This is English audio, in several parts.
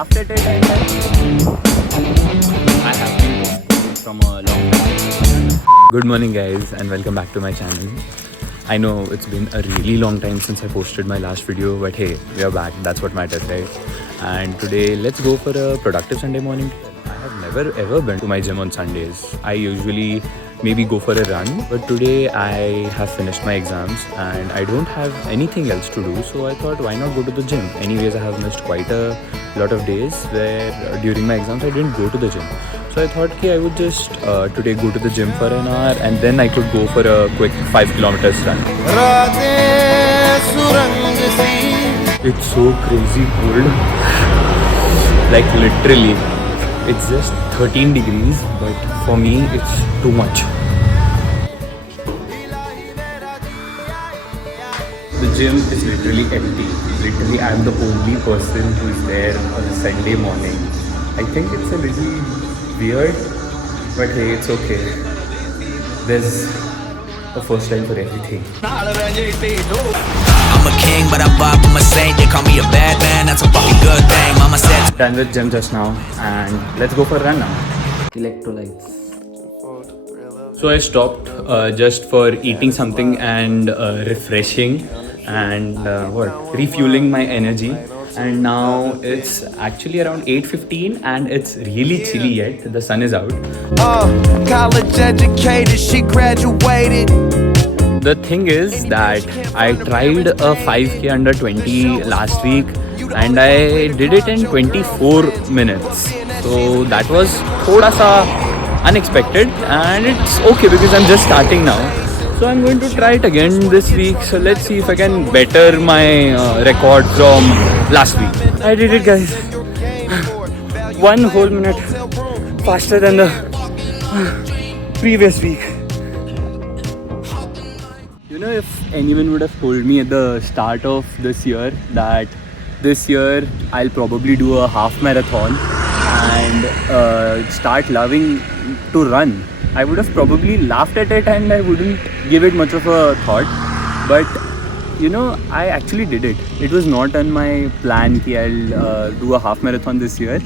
laughed at it and I have been postponed from a long time. Good morning guys and welcome back to my channel. I know it's been a really long time since I posted my last video, but hey, we are back. That's what matters, right? And today let's go for a productive Sunday morning. I have never ever been to my gym on Sundays. I usually maybe go for a run, but today I have finished my exams and I don't have anything else to do, so I thought why not go to the gym. Anyways, I have missed quite a lot of days where during my exams I didn't go to the gym, so I thought I would just today go to the gym for an hour and then I could go for a quick 5 kilometers run. It's so crazy cold, like literally it's just 13 degrees, but for me it's too much. The gym is literally empty. Literally I'm the only person who is there on a Sunday morning. I think it's a little weird, but hey, it's okay. There's a first time for everything. I'm a king, but I vibe with my saint. They call me a bad man, that's a fucking good thing. Mama said. Done with gym just now, and let's go for a run now. Electrolytes. So I stopped just for eating something and refreshing and refueling my energy. And now it's actually around 8:15 and it's really chilly yet. The sun is out. College educated, she graduated. The thing is that I tried a 5k under 20 last week and I did it in 24 minutes. So that was thoda sa unexpected and it's okay because I'm just starting now. So I'm going to try it again this week. So let's see if I can better my record from last week. I did it, guys. 1 whole minute faster than the previous week. You know, if anyone would have told me at the start of this year that this year I'll probably do a half marathon and start loving to run, I would have probably laughed at it and I wouldn't give it much of a thought. But you know, I actually did it. It was not on my plan that I'll do a half marathon this year,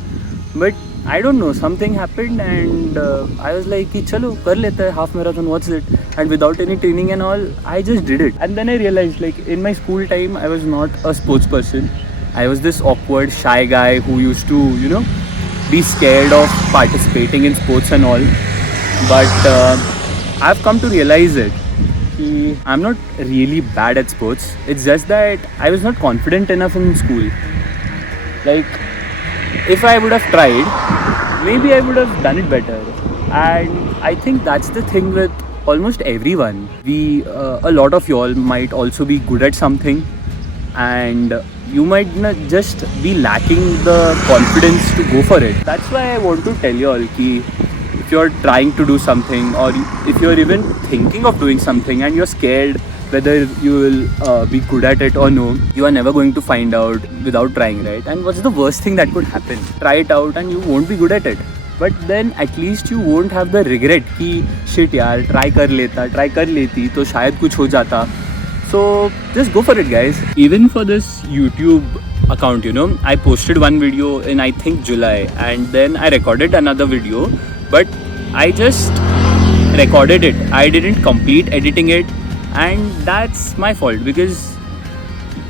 but I don't know, something happened and I was like, chalo, kar leta hai half marathon, what's it? And without any training and all, I just did it. And then I realized, like, in my school time, I was not a sports person. I was this awkward, shy guy who used to, you know, be scared of participating in sports and all. But I've come to realize it. I'm not really bad at sports. It's just that I was not confident enough in school. Like, if I would have tried, maybe I would have done it better. And I think that's the thing with almost everyone. A lot of y'all might also be good at something and you might not just be lacking the confidence to go for it. That's why I want to tell y'all ki if you're trying to do something or if you're even thinking of doing something and you're scared whether you will be good at it or no, you are never going to find out without trying, right? And what's the worst thing that could happen? Try it out and you won't be good at it. But then at least you won't have the regret ki shit yaar, try kar leti to shayad kuch ho jata. So just go for it, guys. Even for this YouTube account, you know, I posted one video in I think July and then I recorded another video, but I just recorded it. I didn't complete editing it. And that's my fault because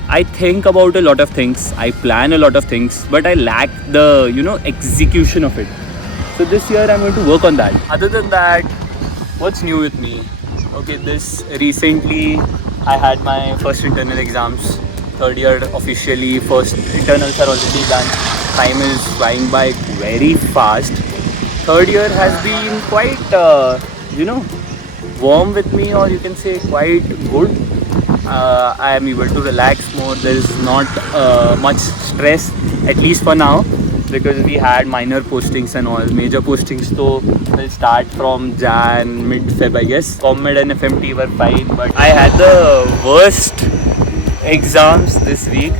I think about a lot of things, I plan a lot of things, but I lack the, you know, execution of it. So this year I'm going to work on that. Other than that, what's new with me? Okay, this recently I had my first internal exams. Third year officially, first internals are already done. Time is flying by very fast. Third year has been quite, you know, warm with me, or you can say quite good. I am able to relax more. There is not much stress, at least for now, because we had minor postings and all. Major postings though will start from Jan, mid-Feb, I guess. ComMed and FMT were fine, but I had the worst exams this week.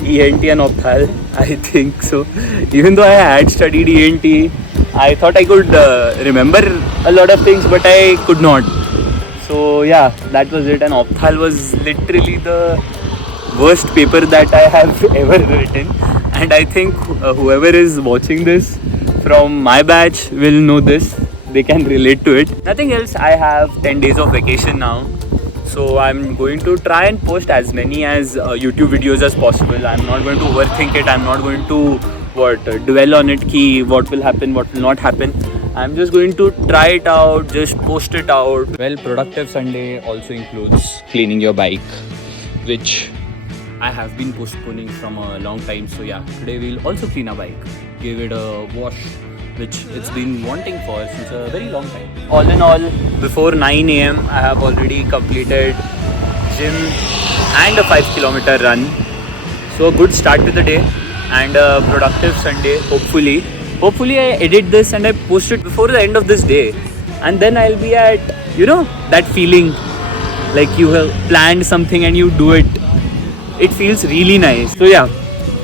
ENT and Ophthal, I think so. Even though I had studied ENT, I thought I could remember a lot of things, but I could not. So yeah, that was it. And Ophthal was literally the worst paper that I have ever written, and I think whoever is watching this from my batch will know this. They can relate to it. Nothing else. I have 10 days of vacation now, so I'm going to try and post as many as YouTube videos as possible. I'm not going to overthink it. I'm not going to dwell on it. Ki what will happen, what will not happen. I'm just going to try it out, just post it out. Well, productive Sunday also includes cleaning your bike, which I have been postponing from a long time. So yeah, today we'll also clean our bike, give it a wash, which it's been wanting for since a very long time. All in all, before 9 a.m. I have already completed gym and a 5-kilometer run. So a good start to the day and a productive Sunday, hopefully. Hopefully I edit this and I post it before the end of this day. And then I'll be at, that feeling like you have planned something and you do it. It feels really nice. So yeah,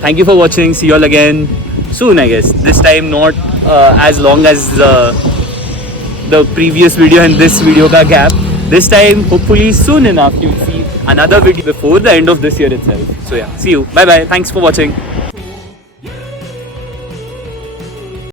thank you for watching. See you all again soon, I guess. This time not as long as the previous video and this video ka gap. This time hopefully soon enough you'll see another video before the end of this year itself. So yeah, see you. Bye bye. Thanks for watching.